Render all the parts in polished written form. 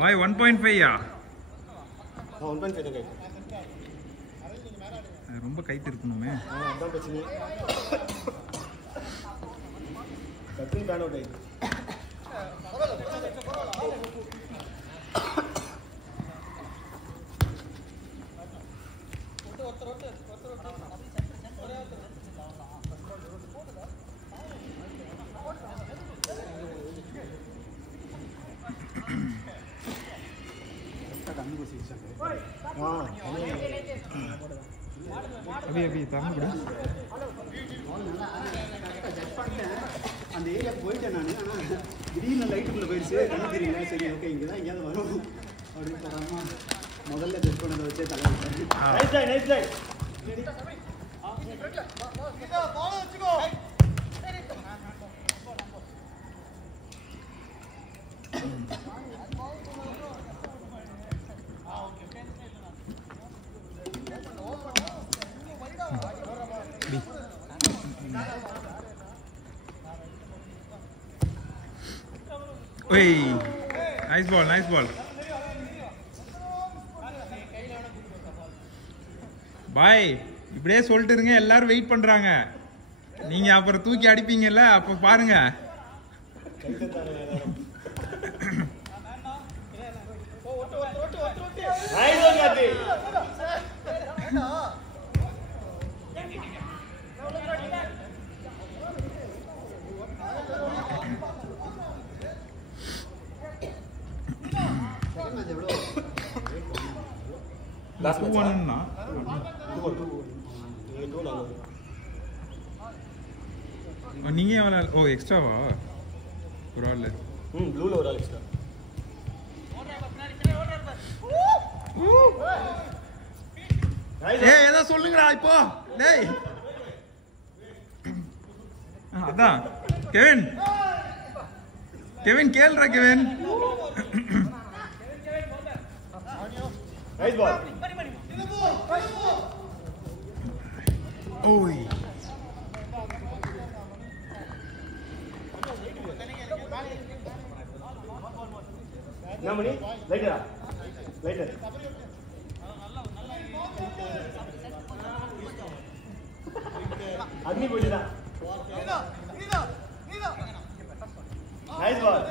பாய் 1.5 யா? 1.5 தான் கைட். ரொம்ப கைட் இருக்கணுமே. அதான் பிரச்சனை. கட்டி பேன் அவுட் ஆயிடுச்சு. अभी तंग அந்த ஏரியா போயிட்டேன் நான். ஆனால் திடீர்னு லைட்டுக்குள்ளே போயிடுச்சு. என்ன தெரியல. சரி ஓகே இங்கே தான் எங்கேயாவது வரும் அப்படின்னு தராமல் முதல்ல செட் பண்ணதை வச்சே தலைவர். Nice try. Hey, nice ball. பாய் இப்படியே சொல்லிட்டு இருங்க, எல்லாரும் வெயிட் பண்றாங்க. நீங்க அப்புறம் தூக்கி அடிப்பீங்கல்ல, அப்ப பாருங்க. லாஸ்ட் மேட்ச் ஒன்னா 2 நீங்க எவ்வளோ? ஓ எக்ஸ்ட்ராவா? ஒரு ஆள் ப்ளூல ஒரு ஆள் எக்ஸ்ட்ரா. ஏய் ஏதோ சொல்லுங்கடா இப்போ. டேய் அதான் கெவின் கேளுடா கெவின். Nice ball. ஓய் என்ன மணி? லைட்டரா? லைட்டர். அக்னி போயிடுதா? Nice ball.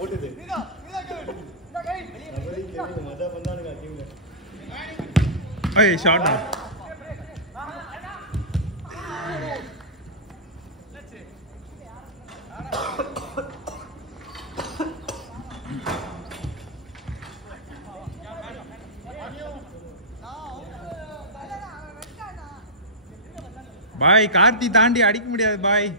போட்டுது மஜா பண்ணானுங்க டீம்ல. ஏய் ஷாட். பாய் கார்த்தி தாண்டி அடிக்க முடியாது பாய்.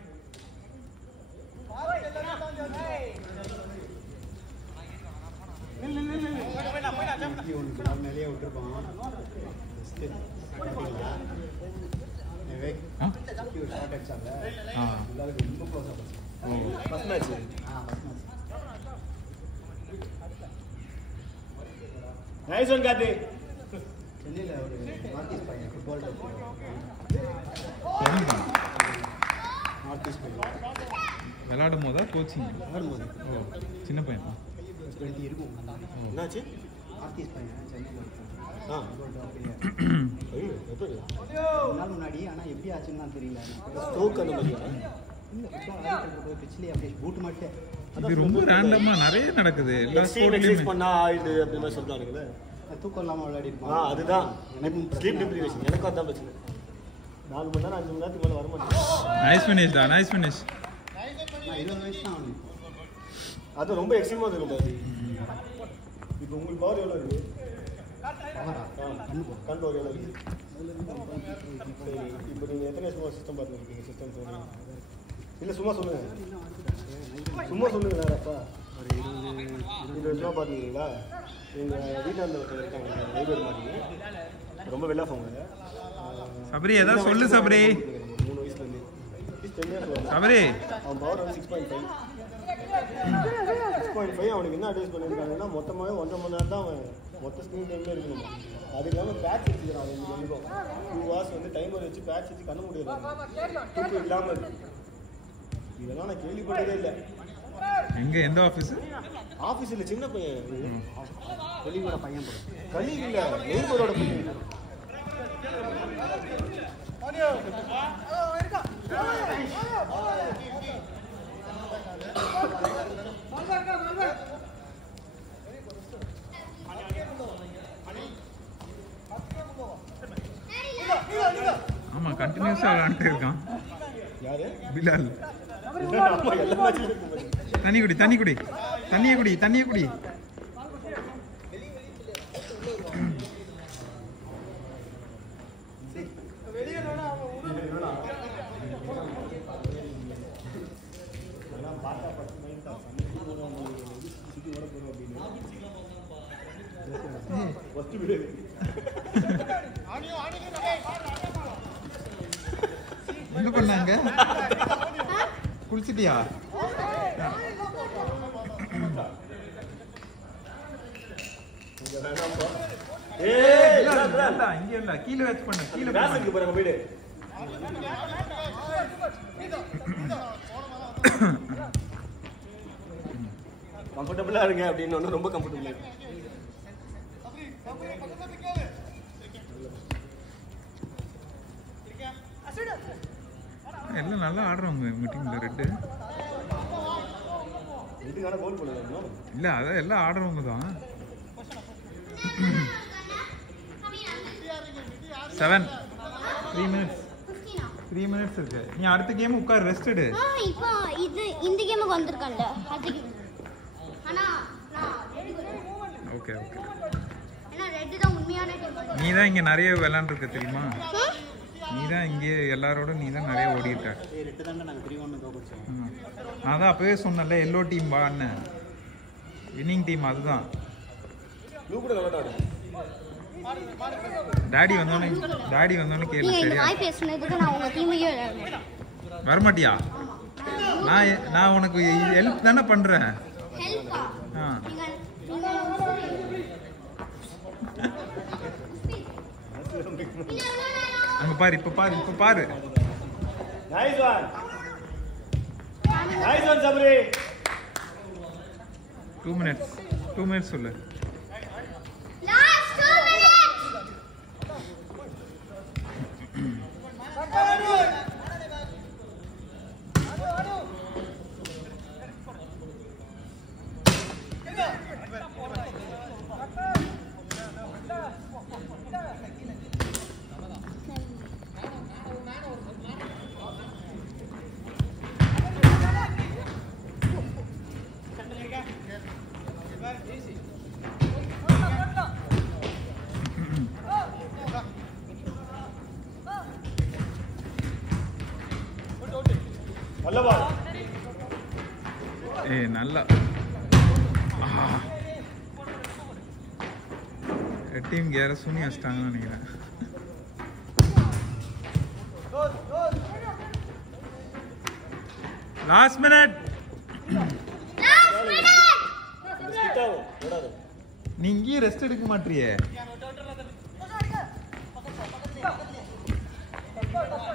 மேலேயே விட்டுருப்பான். ஷார்ட் அடிச்சாங்க. ரொம்ப க்ளோஸாக போச்சு. First match. Nice one Karthi. சென்னையில் ஒரு நார்த் ஈஸ்ட் பையன் ஃபுட்பால் நார்த் ஈஸ்ட் பையன் விளையாடும் போதா கோச்சிங்? விளையாடும்போது. ஓ சின்ன பையன் இருக்கும். என்னாச்சு? நார்த் ஈஸ்ட் பையன் சென்னையில் ஆ ஐயோ எப்போ? 2 நாள் முன்னாடி. ஆனால் எப்படி ஆச்சுன்னு தான் தெரியல. ஸ்ட்ரோக் அந்த மாதிரி இல்லை ஃபுட்பால் பிச்சிலே அப்படியே பூட்டு மாட்டேன். இது ரொம்ப ரேண்டமா நிறைய நடக்குது எல்லா எக்ஸ்ட்ரீம் எக்ஸசைஸ் ஸ்போர்ட்லயுமே. பண்ணா ஆயிடுது அப்படி மாதிரி சொல்றானுங்களே. தூக்கம் இல்லாமல் விளையாடி இருப்பான். அதுதான் ஸ்லீப் டிப்ரிவேஷன். எனக்கும் அதான் பிரச்சனை. 4 மணி நேரம் 5 மணி நேரத்துக்கு மேலே வர மாட்டேன். Nice ஃபினிஷ்டா, nice finish. 20 வயசு தான் அவனுக்கு. அது ரொம்ப எக்ஸ்ட்ரீமாக இருக்கக்கூடாது. இப்போ உங்களுக்கு பவர் எவ்வளோ இருக்கு? கண் பவர் எவ்வளோ இருக்கு? சரி இப்போ நீங்கள் எத்தனை வருஷமாக சிஸ்டம் பார்த்துருக்கீங்க? சிஸ்டம் இல்லை சும்மா சொல்லுங்க சும்மா சொல்லுங்களேப்பா. ஒரு 20 20 ரூபா பார்த்தீங்களா? எங்கள் வீட்டாண்ட ஒருத்தர் இருக்காங்க நெய்பர் மாதிரி, ரொம்ப வெள்ளா போங்க. சபரி ஏதாவது சொல்லு சபரி. 3 வயசுலேருந்து 10 years சபரி அவன் பவர் வந்து 6.5. அவனுக்கு என்ன அட்வைஸ் பண்ணியிருக்காங்கன்னா மொத்தமாகவே 1.5 மணி நேரம் தான் அவன் மொத்த ஸ்க்ரீன் டைம்லேயே இருக்கணும். அது இல்லாமல் பேட்ச் வச்சுக்கிறான். அவன் இங்கே வந்துடும் 2 hours வந்து டைமர் வச்சு பேட்ச் வச்சு கண்ண முடியாது, தூக்கம் இல்லாமல் இருக்கு. இதெல்லாம் நான் கேள்விப்பட்டதே இல்லை. எங்க எந்த ஆஃபீஸ்? ஆஃபீஸில் சின்ன பையன், வெளியோட பையன் போடும். கலி இல்லை நெய்பரோட பையன். ஆமா கண்டினியூஸா விளையாண்டுட்டே இருக்கான். யாரு? பிலால். ஆமா, எல்லா matchலயும் இருக்கு. தண்ணி குடி தண்ணி குடி தண்ணியை குடி தண்ணியை குடி. என்ன பண்ணாங்க? குளிச்சிட்டியா? இங்க இல்ல கீழே வச்சு பண்ணு. கீழே மேட்ச்க்கு போறாங்க போய்டு. கம்ஃபர்டபிளா இருங்க அப்படின்னு ஒன்று ரொம்ப கம்ஃபர்டபிளா இருக்கு. எல்லாம் நல்லா ஆடுறவங்க உங்க டீம்ல ரெட்டு. இதுக்கான கோல் பண்ணுங்க. இல்ல அதான் எல்லாம் ஆடுறவங்க தான். 7 3 minutes 3 minutes இருக்கு. நீ அடுத்த கேம் உட்கார் ரெஸ்ட் எடு. இப்போ இது இந்த கேமுக்கு வந்திருக்கல்ல அதுக்கு. ஆனா நான் ஓகே ஓகே. ஏன்னா ரெட் தான் உண்மையான டீம். நீ தான் இங்க நிறைய விளையாண்டுருக்க தெரியுமா? நீ தான் இங்கே எல்லாரோட நீ தான் நிறைய ஓடி இருக்க. ரெட்டு தானே நாங்கள் 3-1 தோக்கடிச்சோம். நான் தான் அப்பவே சொன்னல எல்லோ டீம் வான்னு. வின்னிங் டீம் அதுதான். ப்ளூ கூட நல்லா ஆடு. டாடி வந்தோனே கேளு நீங்க இந்த சரியா? வாய் பேசுனதுக்கு நான் உங்க டீமையே விளையாடுறேன். வர மாட்டியா? நான் உனக்கு ஹெல்ப் தானே பண்றேன். ஹெல்ப்பா? நீங்க அங்க பாரு இப்ப பாரு. Nice one Sabari. 2 minutes சொல்லு. Last 2 minutes. வல்லவா நல்லா டீம் யார சுனி வச்சிட்டாங்கன்னு நினைக்கிறேன். Last minute. நீ இங்கேயே ரெஸ்ட் எடுக்க மாட்டியே.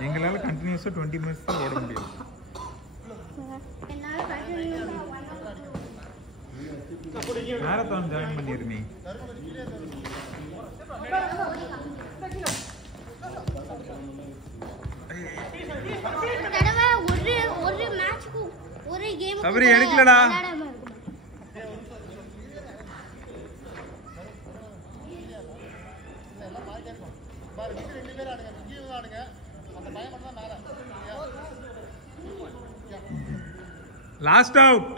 எங்களால கண்டினியூஸா 20 minutes தான் ஓட முடியும். மேரத்தான் ஜாயின் பண்ணிரு நீ. தடவை ஒரு மேட்ச்க்கு ஒரு கேம் சபரி எடுக்கலடா. Last out.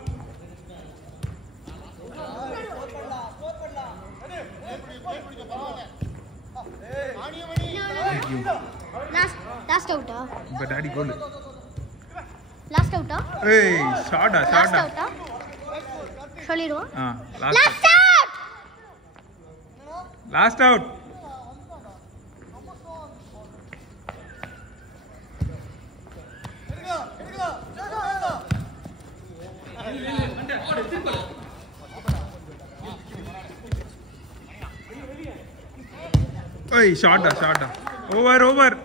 லாஸ்ட் அவுட்டா? இப்ப டாடி கோல். லாஸ்ட் அவுட்டா ஏய் ஷாட்டா லாஸ்ட் ஷாட்டா அவுட்டா சொல்லிடுவா லாஸ்ட் அவுட் லாஸ்ட் அவுட் ஏய் ஷாட்டா ஓவர்